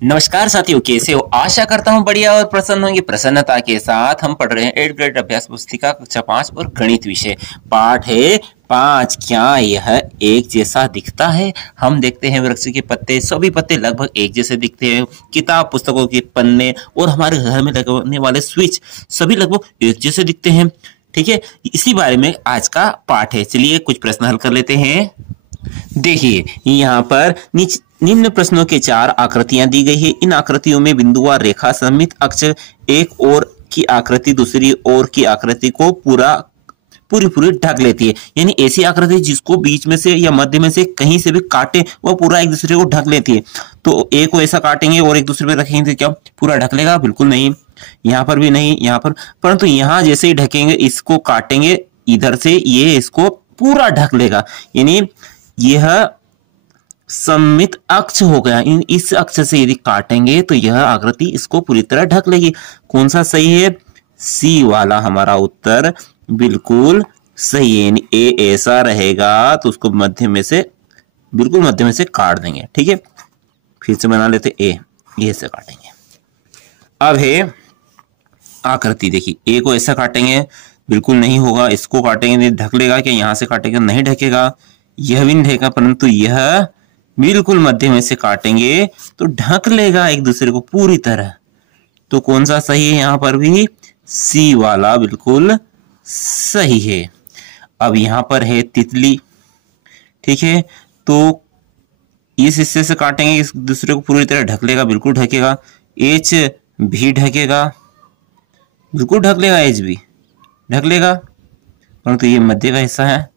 नमस्कार साथियों, कैसे हो? आशा करता हूँ बढ़िया और प्रसन्न होंगे। प्रसन्नता के साथ हम पढ़ रहे हैं 8th ग्रेड अभ्यास पुस्तिका कक्षा 5 और गणित विषय। पाठ है 5। क्या यह एक जैसा दिखता है? हम देखते हैं वृक्ष के पत्ते, सभी पत्ते लगभग एक जैसे दिखते हैं। किताब, पुस्तकों के पन्ने और हमारे घर में लगने वाले स्विच सभी लगभग एक जैसे दिखते हैं। ठीक है, इसी बारे में आज का पाठ है। चलिए कुछ प्रश्न हल कर लेते हैं। देखिए यहाँ पर निम्न प्रश्नों के 4 आकृतियां दी गई है। इन आकृतियों में बिंदुवार रेखा सममित अक्ष एक ओर की आकृति दूसरी ओर की आकृति को पूरी ढक लेती है। यानी ऐसी आकृति जिसको बीच में से या मध्य में से कहीं से भी काटे वो पूरा एक दूसरे को ढक लेती है। तो एक को ऐसा काटेंगे और एक दूसरे पे रखेंगे तो क्या पूरा ढक लेगा? बिल्कुल नहीं। यहाँ पर भी नहीं, यहाँ पर, परंतु यहाँ जैसे ही ढकेंगे, इसको काटेंगे इधर से, ये इसको पूरा ढक लेगा। यानी यह सममित अक्ष हो गया। इस अक्ष से यदि काटेंगे तो यह आकृति इसको पूरी तरह ढक लेगी। कौन सा सही है? सी वाला हमारा उत्तर बिल्कुल सही है। यानी ए ऐसा रहेगा तो उसको मध्य में से, बिल्कुल मध्य में से काट देंगे। ठीक है, फिर से बना लेते ए, ये से काटेंगे। अब है आकृति। देखिए ए को ऐसा काटेंगे, बिल्कुल नहीं होगा। इसको काटेंगे, ढक लेगा क्या? यहां से काटेंगे, नहीं ढकेगा। यह भी नहीं ढकेगा, परंतु यह बिल्कुल मध्य में से काटेंगे तो ढक लेगा एक दूसरे को पूरी तरह। तो कौन सा सही है? यहाँ पर भी सी वाला बिल्कुल सही है। अब यहाँ पर है तितली। ठीक है, तो इस हिस्से से काटेंगे, इस दूसरे को पूरी तरह ढक लेगा, बिल्कुल ढकेगा। एच भी ढकेगा, बिल्कुल ढक लेगा, एच भी ढक लेगा, परंतु ये मध्य का हिस्सा है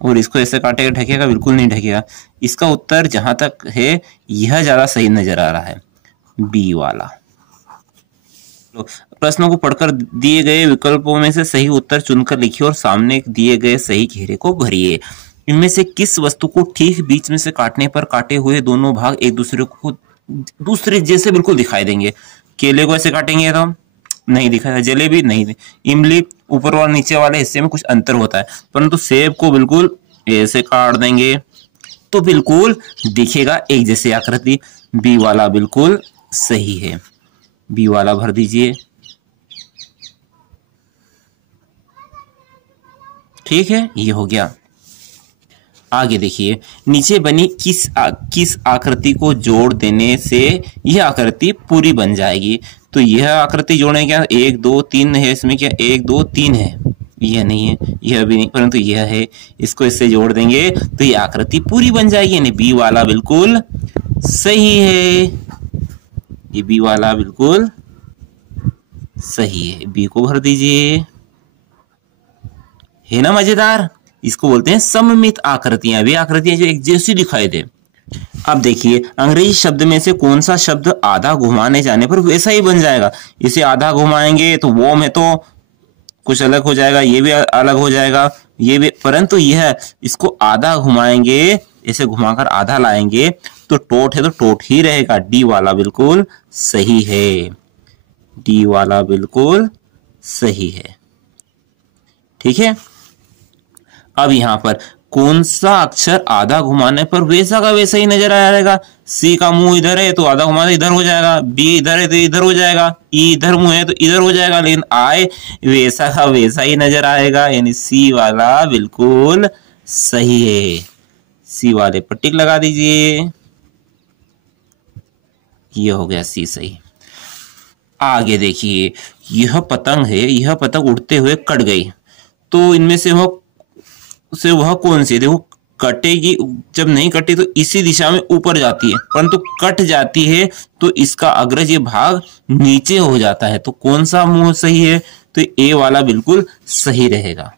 और इसको ऐसे काटेगा, ढकेगा? बिल्कुल नहीं ढकेगा। इसका उत्तर जहां तक है यह ज्यादा सही नजर आ रहा है, बी वाला। तो प्रश्नों को पढ़कर दिए गए विकल्पों में से सही उत्तर चुनकर लिखिए और सामने दिए गए सही घेरे को भरिए। इनमें से किस वस्तु को ठीक बीच में से काटने पर काटे हुए दोनों भाग एक दूसरे को दूसरे जैसे बिल्कुल दिखाई देंगे? केले को ऐसे काटेंगे तो नहीं दिखाएगा, जलेबी नहीं, इमली ऊपर और नीचे वाले हिस्से में कुछ अंतर होता है, परंतु सेब को बिल्कुल ऐसे काट देंगे तो बिल्कुल दिखेगा एक जैसी आकृति। बी वाला बिल्कुल सही है, बी वाला भर दीजिए। ठीक है, ये हो गया। आगे देखिए, नीचे बनी किस आकृति को जोड़ देने से यह आकृति पूरी बन जाएगी? तो यह आकृति जोड़ने क्या 1 2 3 है, इसमें क्या 1 2 3 है? यह नहीं है, यह भी नहीं, परंतु यह है। इसको इससे जोड़ देंगे तो यह आकृति पूरी बन जाएगी। यानी बी वाला बिल्कुल सही है, ये बी वाला बिल्कुल सही है। बी को भर दीजिए। है ना मजेदार? इसको बोलते हैं सममित आकृतियां, वे आकृतियां जो एक जैसी दिखाई दे। अब देखिए, अंग्रेजी शब्द में से कौन सा शब्द आधा घुमाने जाने पर वैसा ही बन जाएगा? इसे आधा घुमाएंगे तो वो में तो कुछ अलग हो जाएगा, ये भी अलग हो जाएगा, ये भी, परंतु यह इसको आधा घुमाएंगे, इसे घुमाकर आधा लाएंगे तो टोट है तो टोट ही रहेगा। डी वाला बिल्कुल सही है, डी वाला बिल्कुल सही है। ठीक है, अब यहां पर कौन सा अक्षर आधा घुमाने पर वैसा का वैसा ही नजर आएगा? सी का मुंह इधर है तो आधा घुमाने इधर हो जाएगा, बी इधर है तो इधर हो जाएगा, ई इधर मुंह है तो इधर हो जाएगा, लेकिन आए वैसा का वैसा ही नजर आएगा। यानी सी वाला बिल्कुल सही है। सी वाले पर टिक लगा दीजिए, ये हो गया सी सही। आगे देखिए, यह पतंग है, यह पतंग उड़ते हुए कट गई, तो इनमें से वह कौन सी? देखो, कटेगी, जब नहीं कटी तो इसी दिशा में ऊपर जाती है, परंतु कट जाती है तो इसका अग्रज ये भाग नीचे हो जाता है। तो कौन सा मुंह सही है? तो ए वाला बिल्कुल सही रहेगा।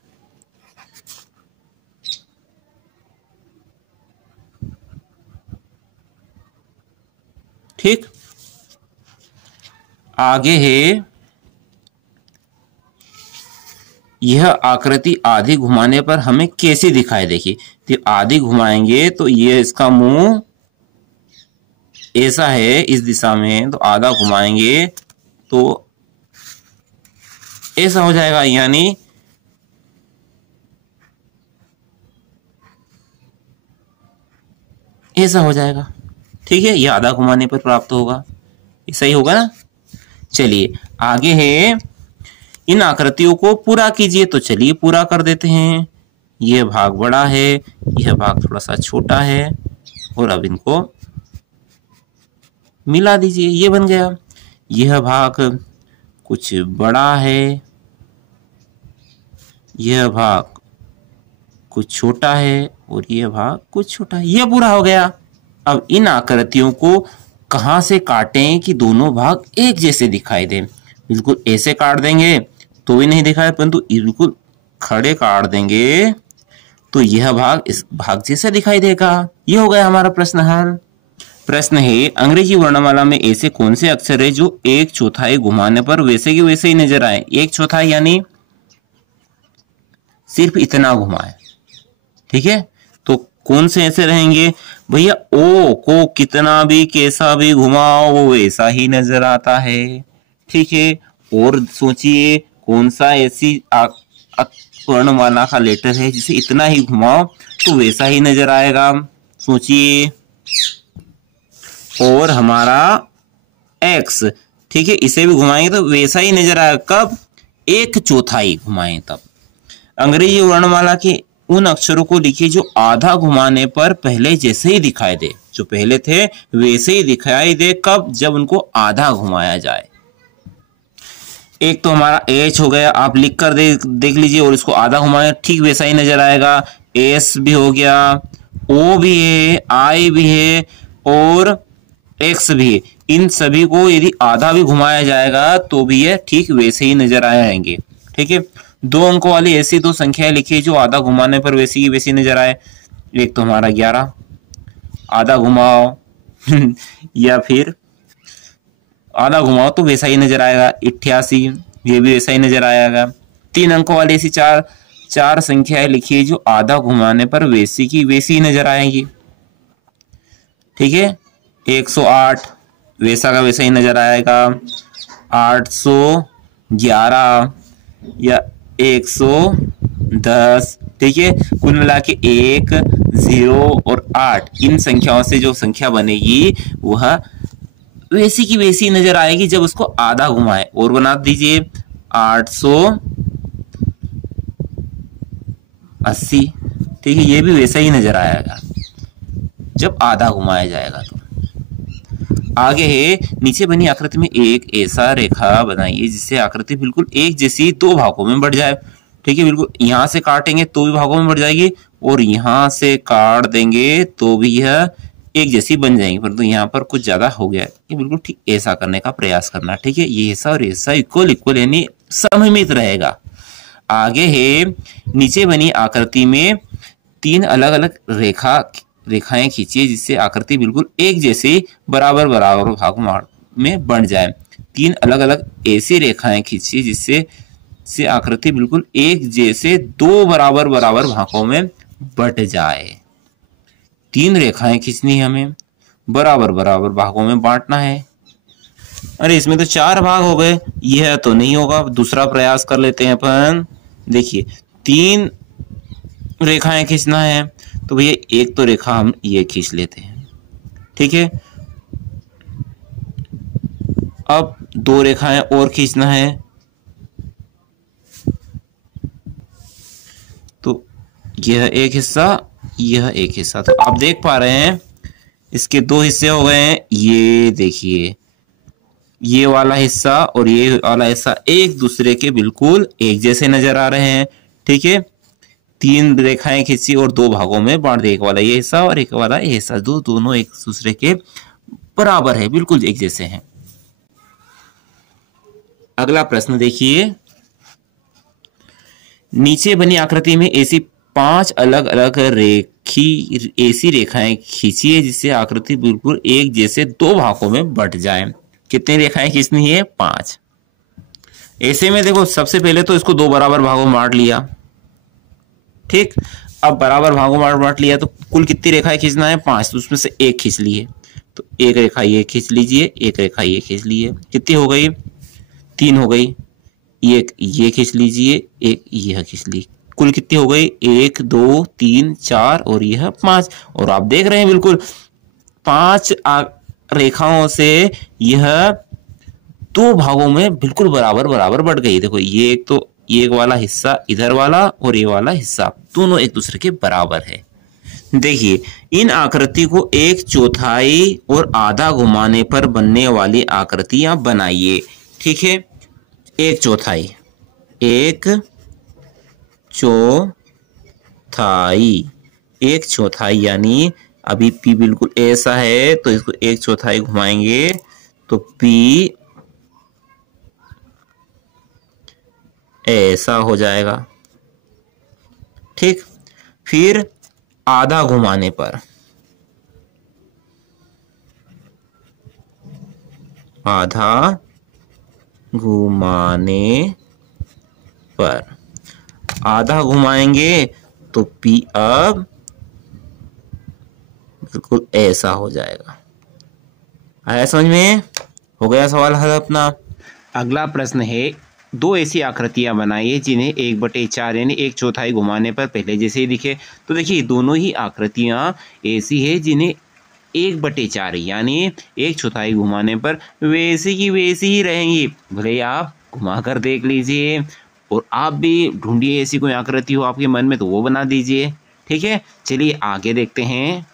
ठीक, आगे है, यह आकृति आधी घुमाने पर हमें कैसी दिखाई देगी? तो आधी घुमाएंगे तो ये इसका मुंह ऐसा है इस दिशा में, तो आधा घुमाएंगे तो ऐसा हो जाएगा, यानी ऐसा हो जाएगा। ठीक है, ये आधा घुमाने पर प्राप्त होगा। ऐसा ही होगा ना। चलिए आगे है, इन आकृतियों को पूरा कीजिए। तो चलिए पूरा कर देते हैं। यह भाग बड़ा है, यह भाग थोड़ा सा छोटा है, और अब इनको मिला दीजिए, ये बन गया। यह भाग कुछ बड़ा है, यह भाग कुछ छोटा है, और यह भाग कुछ छोटा है, यह पूरा हो गया। अब इन आकृतियों को कहां से काटें कि दोनों भाग एक जैसे दिखाई दे। बिल्कुल ऐसे काट देंगे तो भी नहीं दिखाए, परंतु बिल्कुल खड़े काट देंगे तो यह भाग इस भाग जैसा दिखाई देगा। यह हो गया हमारा प्रश्न हल। प्रश्न है, अंग्रेजी वर्णमाला में ऐसे कौन से अक्षर है जो एक चौथाई घुमाने पर वैसे के वैसे ही नजर आए। एक चौथाई यानी सिर्फ इतना घुमाए, ठीक है। तो कौन से ऐसे रहेंगे भैया, ओ को कितना भी कैसा भी घुमाओ वो वैसा ही नजर आता है, ठीक है। और सोचिए कौन सा ऐसी वर्णमाला का लेटर है जिसे इतना ही घुमाओ तो वैसा ही नजर आएगा, सोचिए। और हमारा एक्स, ठीक है, इसे भी घुमाएंगे तो वैसा ही नजर आएगा। कब? एक चौथाई घुमाएं तब। अंग्रेजी वर्णमाला के उन अक्षरों को लिखिए जो आधा घुमाने पर पहले जैसे ही दिखाई दे, जो पहले थे वैसे ही दिखाई दे। कब? जब उनको आधा घुमाया जाए। एक तो हमारा एच हो गया, आप लिख कर देख लीजिए, और इसको आधा घुमाए ठीक वैसा ही नजर आएगा। एस भी हो गया, ओ भी है, आई भी है, और एक्स भी है। इन सभी को यदि आधा भी घुमाया जाएगा तो भी ये ठीक वैसे ही नजर आएंगे, ठीक है। 2 अंकों वाली ऐसी 2 संख्याएं लिखिए जो आधा घुमाने पर वैसी की वैसी नजर आए। एक तो हमारा 11, आधा घुमाओ या फिर आधा घुमाओ तो वैसा ही नजर आएगा। 88, ये भी वैसा ही नजर आएगा। 3 अंकों वाली ऐसी चार संख्याएं लिखिए जो आधा घुमाने पर वैसी की वैसी ही नजर आएंगी, ठीक है। 108 वैसा का वैसा ही नजर आएगा। 811 या 110, ठीक है। कुल मिला के 1, 0 और 8 इन संख्याओं से जो संख्या बनेगी वह वैसी की वैसी नजर आएगी जब उसको आधा घुमाए। और बना दीजिए 880, ठीक है, ये भी वैसा ही नजर आएगा जब आधा घुमाया जाएगा। तो आगे है, नीचे बनी आकृति में एक ऐसा रेखा बनाइए जिससे आकृति बिल्कुल एक जैसी 2 भागों में बढ़ जाए, ठीक है। बिल्कुल यहां से काटेंगे तो भी भागों में बढ़ जाएगी, और यहां से काट देंगे तो भी यह एक जैसी बन जाएंगी, परंतु यहाँ पर कुछ ज्यादा हो गया। ये बिल्कुल ठीक ऐसा करने का प्रयास करना, ठीक है। ये ऐसा और ऐसा इक्वल यानी सममित रहेगा। आगे है, नीचे बनी आकृति में 3 अलग अलग रेखाएं खींचिए जिससे आकृति बिल्कुल एक जैसे बराबर भागों में बन जाए। 3 अलग अलग ऐसी रेखाएं खींचिए जिससे आकृति बिल्कुल एक जैसे 2 बराबर भागों में बट जाए। 3 रेखाएं खींचनी है हमें, बराबर भागों में बांटना है। अरे इसमें तो 4 भाग हो गए, यह तो नहीं होगा। दूसरा प्रयास कर लेते हैं अपन। देखिए 3 रेखाएं खींचना है तो भैया एक तो रेखा हम ये खींच लेते हैं, ठीक है। अब 2 रेखाएं और खींचना है, तो यह एक हिस्सा, यह एक हिस्सा। तो आप देख पा रहे हैं इसके 2 हिस्से हो गए हैं। ये देखिए ये वाला हिस्सा और ये वाला हिस्सा एक दूसरे के बिल्कुल एक जैसे नजर आ रहे हैं, ठीक है। 3 रेखाएं खींची और 2 भागों में बांट दिए, एक वाला ये हिस्सा और एक वाला ये हिस्सा, दोनों एक दूसरे के बराबर है, बिल्कुल एक जैसे हैं। अगला प्रश्न देखिए, नीचे बनी आकृति में ऐसी 5 अलग अलग ऐसी रेखाएं खींचिए जिससे आकृति बिल्कुल एक जैसे 2 भागों में बट जाए। कितनी रेखाएं खींचनी है? 5। ऐसे में देखो सबसे पहले तो इसको 2 बराबर भागों में बांट लिया, ठीक। अब बराबर भागों में बांट लिया तो कुल कितनी रेखाएं खींचना है? 5। तो उसमें से एक खींच ली है, तो एक रेखा ये खींच लीजिए, एक रेखा ये खींच लीजिए। कितनी हो गई? 3 हो गई। एक ये खींच लीजिए, एक यह खींच ली। कुल कितनी हो गई? 1 2 3 4 और यह 5। और आप देख रहे हैं बिल्कुल 5 रेखाओं से यह दो भागों में बिल्कुल बराबर बराबर बढ़ गई। देखो ये एक तो एक वाला हिस्सा इधर वाला और ये वाला हिस्सा दोनों एक दूसरे के बराबर है। देखिए इन आकृति को एक चौथाई और आधा घुमाने पर बनने वाली आकृतियां बनाइए। ठीक है, एक चौथाई, एक चौथाई, एक चौथाई यानी अभी P बिल्कुल ऐसा है तो इसको एक चौथाई घुमाएंगे तो P ऐसा हो जाएगा। ठीक, फिर आधा घुमाने पर, आधा घुमाने पर, आधा घुमाएंगे तो P अब बिल्कुल ऐसा हो जाएगा। आया समझ में? हो गया सवाल हल अपना। अगला प्रश्न है, दो ऐसी आकृतियां बनाइए जिन्हें 1/4 यानी एक चौथाई घुमाने पर पहले जैसे ही दिखे। तो देखिए दोनों ही आकृतियां ऐसी है जिन्हें 1/4 यानी एक चौथाई घुमाने पर वैसी की वैसी ही रहेंगी। भले आप घुमा कर देख लीजिए और आप भी ढूंढिए ऐसी कोई आकृति हो आपके मन में तो वो बना दीजिए। ठीक है, चलिए आगे देखते हैं।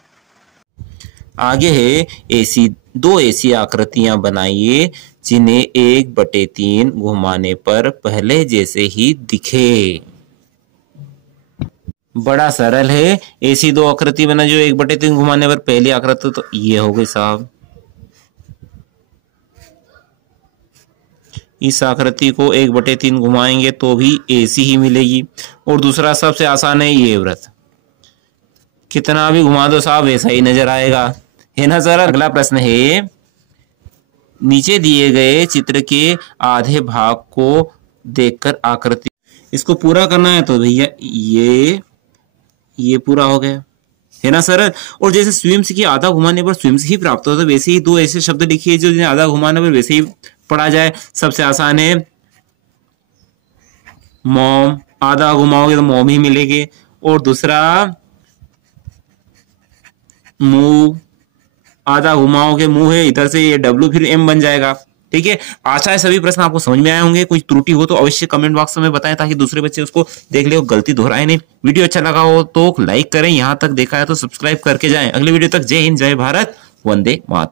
आगे है दो ऐसी आकृतियां बनाइए जिन्हें 1/3 घुमाने पर पहले जैसे ही दिखे। बड़ा सरल है, ऐसी दो आकृति बना जो 1/3 घुमाने पर पहली आकृति तो ये हो गई साहब। इस आकृति को 1/3 घुमाएंगे तो भी ऐसी ही मिलेगी। और दूसरा सबसे आसान है ये व्रत, कितना भी घुमा दो साहब वैसा ही नजर आएगा, है ना सर। अगला प्रश्न है, नीचे दिए गए चित्र के आधे भाग को देखकर आकृति, इसको पूरा करना है तो भैया ये पूरा हो गया, है ना सर। और जैसे स्विम्स की आधा घुमाने पर स्विम्स ही प्राप्त होता है वैसे ही दो ऐसे शब्द लिखिए जो आधा घुमाने पर वैसे ही पढ़ा जाए। सबसे आसान है मॉम, आधा घुमाओगे तो मॉम ही मिलेगी। और दूसरा मुंह, आधा घुमाओगे मुंह है, इधर से ये W फिर M बन जाएगा। ठीक है, आशा है सभी प्रश्न आपको समझ में आए होंगे। कुछ त्रुटि हो तो अवश्य कमेंट बॉक्स में बताएं ताकि दूसरे बच्चे उसको देख ले और गलती दोहराए नहीं। वीडियो अच्छा लगा हो तो लाइक करें, यहां तक देखा है तो सब्सक्राइब करके जाएं। अगले वीडियो तक जय हिंद, जय भारत, वंदे मातरम।